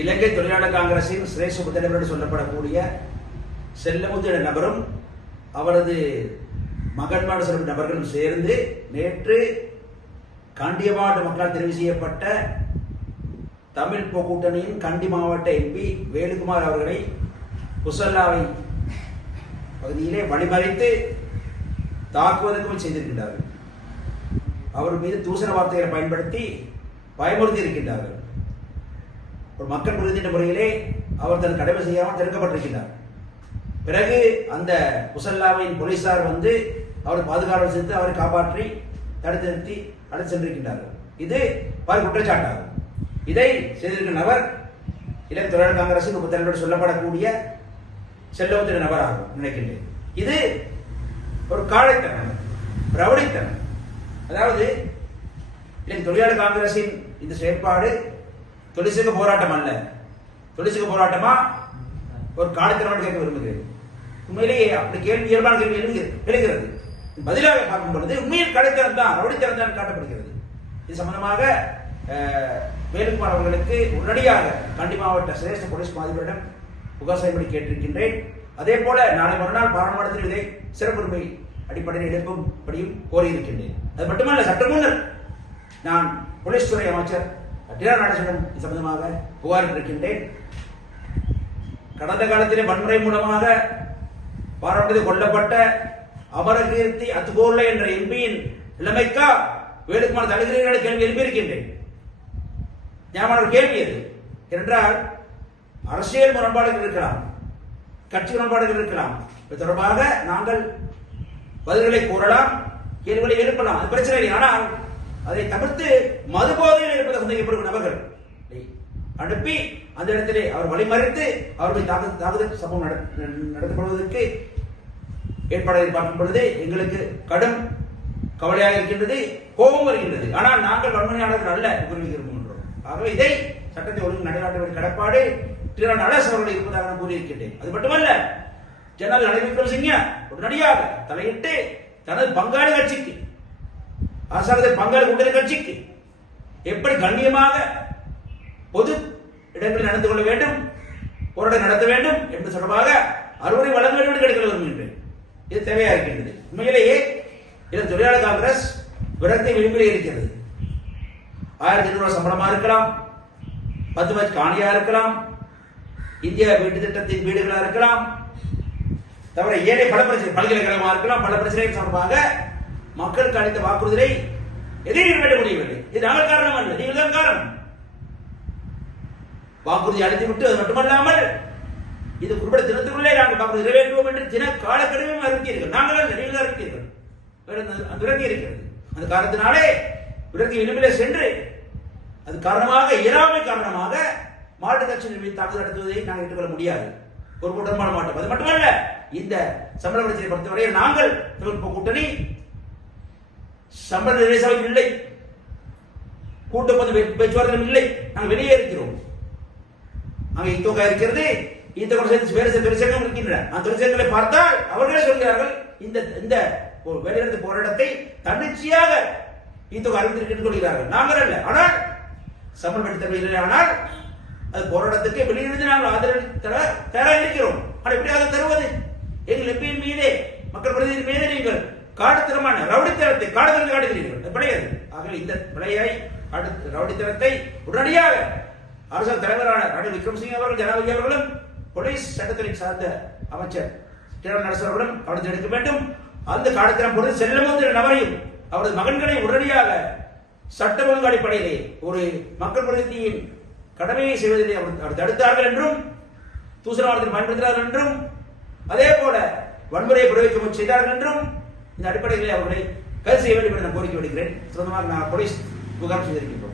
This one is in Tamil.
இலங்கை தொழிலாளர் காங்கிரசின் சிரேஷ்ட முதல்வர் என்று சொல்லப்படக்கூடிய செல்லமுத்து என்ற நபரும் அவரது மகன்மான சில நபர்களும் சேர்ந்து நேற்று கண்டி மாவட்ட மக்களால் தெரிவு செய்யப்பட்ட தமிழ் கூட்டணியின் கண்டி மாவட்ட எம்பி வேலுகுமார் அவர்களை குசல்லாவை பகுதியிலே வழிமறைத்து தாக்குவதற்கும் செய்திருக்கின்றார்கள். அவர் மீது தூசண வார்த்தைகளை பயன்படுத்தி பயமுறுத்தி இருக்கின்றார்கள் ஒரு மக்கள் விருந்தின முறையிலே அவர் தன் கடமை செய்யாமல் தடுக்கப்பட்டிருக்கிறார் பிறகு அந்த குசல்லாவின் போலீசார் வந்து அவர் பாதுகாவல் செய்து அவரை காப்பாற்றி தடுத்து நிறுத்தி அழைத்து சென்றிருக்கின்றார்கள். இது பல குற்றச்சாட்டாகும். இதை செய்திருக்கிற நபர் இலங்கை தொழிலாளர் காங்கிரசின் உபத்தலைவர் சொல்லப்படக்கூடிய செல்லவத்திர நபராகும் நினைக்கின்றேன். இது ஒரு காழைத்தனம் ரவடித்தனம். அதாவது இலங்கை தொழிலாளர் காங்கிரசின் இந்த செயற்பாடு தொழிற்சங்க போராட்டம் அல்ல. தொழிற்சங்க போராட்டமா? ஒரு காலத்திறமான கேட்க விரும்புகிறேன். உண்மையிலேயே அப்படி கேள்வி இயல்பான கேள்வி எழுகிறது. பதிலாக பார்க்கும் பொழுது உண்மையில் கடைத்தனம் தான் ரவுடித்தனம் தான் காட்டப்படுகிறது. இது சம்பந்தமாக வேலுக்குமார் அவர்களுக்கு உடனடியாக கண்டி மாவட்ட சிரேஷ்ட போலீஸ் மாதிபரிடம் புகார் செய்யும்படி கேட்டிருக்கின்றேன். அதே போல நாளை மறுநாள் பாராளுமன்றத்தில் இதை சிறப்புரிமை அடிப்படையில் எழுப்பும்படியும் கோரியிருக்கின்றேன். அது மட்டுமல்ல சற்று முன்னர் நான் போலீஸ் துறை அமைச்சர் டிஆ நடேசனிடம் இது சம்பந்தமாக புகார் இருக்கின்றேன். கடந்த காலத்திலே வன்முறை மூலமாக பாராட்டத்தில் கொல்லப்பட்ட அமரகீர்த்தி அத்துபோர்ல என்ற எம்பியின் இளமைக்கா வேலுக்குமார் தடுக்கிறீர்கள் கேள்வி எழுப்பியிருக்கின்றேன் ஞாபகம் ஒரு கேள்வி அது. என்றால் அரசியல் முரண்பாடுகள் இருக்கலாம் கட்சி முரண்பாடுகள் இருக்கலாம். இது தொடர்பாக நாங்கள் பதில்களை கூறலாம் கேள்விகளை எழுப்பலாம். அது பிரச்சனை இல்லை. ஆனால் அதை தவிர்த்து மது போதையில் இருப்பதை சந்தேகப்படும் நபர்கள். அனுப்பி அந்த இடத்திலே அவர் வழிமறித்து அவர்களை தாக்கு தாக்குதல் சம்பவம் நட- நடத்தப்படுவதற்கு ஏற்பாடுகளை பார்க்கும் பொழுது எங்களுக்கு கடும் கவலையாக இருக்கின்றது கோபம் வருகின்றது. ஆனால் நாங்கள் வன்முறையாளர்கள் அல்ல கூறி விரும்புகின்றோம் ஆகவே இதை சட்டத்தை ஒழுங்கு நடைநாட்ட கடப்பாடு திரு நடேசன் அவர்கள் இருப்பதாக நான் கூறியிருக்கின்றேன். அது மட்டுமல்ல ஜெனரல் நடைபெற்ற சிங்க உடனடியாக தலையிட்டு தனது பங்காளி கட்சிக்கு அரசாங்கத்தில் பங்காளி கூட்டணி கட்சிக்கு எப்படி கண்ணியமாக பொது இடங்களில் நடந்து கொள்ள வேண்டும் போராட்டம் நடத்த வேண்டும் என்று தொடர்பாக அறுவடை வழங்க வேண்டும் என்று கேட்க விரும்புகின்றேன் இது தேவையா இருக்கின்றது. உண்மையிலேயே இதன் தொழிலாளர் காங்கிரஸ் விரக்தி விளிம்பிலே இருக்கிறது. ஆயிரத்தி ஐநூறு சம்பளமா இருக்கலாம் பத்து பத்து காணியா இருக்கலாம் இந்தியா வீட்டு திட்டத்தின் வீடுகளா இருக்கலாம் தவிர ஏழை பல பிரச்சனை பல்கலைக்கழகமா இருக்கலாம் பல பிரச்சனைகள் தொடர்பாக மக்களுக்கு அளித்த வாக்குறுதியை எதை நிறைவேற்ற முடியவில்லை. இது நாங்கள் காரணம் அல்ல நீங்கள் தான் காரணம். வாக்குறுதி அளித்து விட்டு அது மட்டுமல்லாமல் இது குறிப்பிட்ட தினத்துக்குள்ளே நாங்கள் வாக்குறுதி நிறைவேற்றுவோம் என்று தின காலக்கெடுவையும் அறிவித்தீர்கள் நாங்கள் அல்ல நீங்கள் அறிவித்தீர்கள் வேற அந்த- இருக்கிறது. அந்த காரணத்தினாலே விரக்தி விளிம்பிலே சென்று அது காரணமாக இயலாமை காரணமாக மாட்டு கட்சியின் மீது தாக்குதல் நடத்துவதை நாங்கள் ஏற்றுக்கொள்ள முடியாது. ஒரு கூட்டமான மாட்டோம். அது மட்டுமல்ல இந்த சம்பள பிரச்சனை பொறுத்தவரை நாங்கள் தொழில்நுட்ப கூட்டணி சம்பள நிலைசபையில் இல்லை. கூட்டப்பது பேச்சுவார்த்தை இல்லை. நாங்கள் வெளியே இருக்கிறோம். அங்கே இத்தொகை இருக்கிறது இத்தொகை சேர்த்து வேறு சில தொழிற்சங்கம் இருக்கின்றன. அந்த தொழிற்சங்கங்களை பார்த்தால் அவர்களே சொல்கிறார்கள் இந்த இந்த ஒரு வேலைநிறுத்த போராட்டத்தை தன்னிச்சையாக இத்தொகை அறிந்திருக்கின்ற சொல்கிறார்கள் நாங்கள் அல்ல. ஆனால் சம்பளம் எடுத்த இல்லை. ஆனால் அது போராட்டத்துக்கு வெளியிருந்து நாங்கள் ஆதரவு தர தயாராக இருக்கிறோம். ஆனால் எப்படியாக தருவது? எங்கள் எம்பியின் மீதே மக்கள் பிரதிநிதி மீதே நீங்கள் காட்டுத்தனமான ரவுடித்தனத்தை காடுதல் காட்டுகிறீர்கள். அது ஆகவே இந்த பிழையை அடுத்து ரவுடித்தனத்தை உடனடியாக அரசாங்க தலைவரான ரணில் விக்ரமசிங் அவர்கள் ஜனாதிபதி அவர்களும் போலீஸ் சட்டத்துறை சார்ந்த அமைச்சர் திரு நரசு அவர்களும் கவனத்தில் எடுக்க வேண்டும். அந்த காடுத்தனம் பொழுது செல்லமுந்திர நபரையும் அவரது மகன்களை உடனடியாக சட்ட ஒழுங்கு அடிப்படையிலே ஒரு மக்கள் பிரதிநிதியின் கடமையை செய்வதிலே அவர் தடுத்தார்கள் என்றும் தூசணவாதத்தில் பயன்படுத்தினார்கள் என்றும் அதே போல வன்முறையை பிரயோகிக்க முயற்சி செய்தார்கள் என்றும் இந்த அடிப்படையில் அவர்களை கைது செய்ய வேண்டும் என்று நான் கோரிக்கை விடுகிறேன் சொந்தமாக நான் போலீஸ் புகார் செய்திருக்கின்றோம்.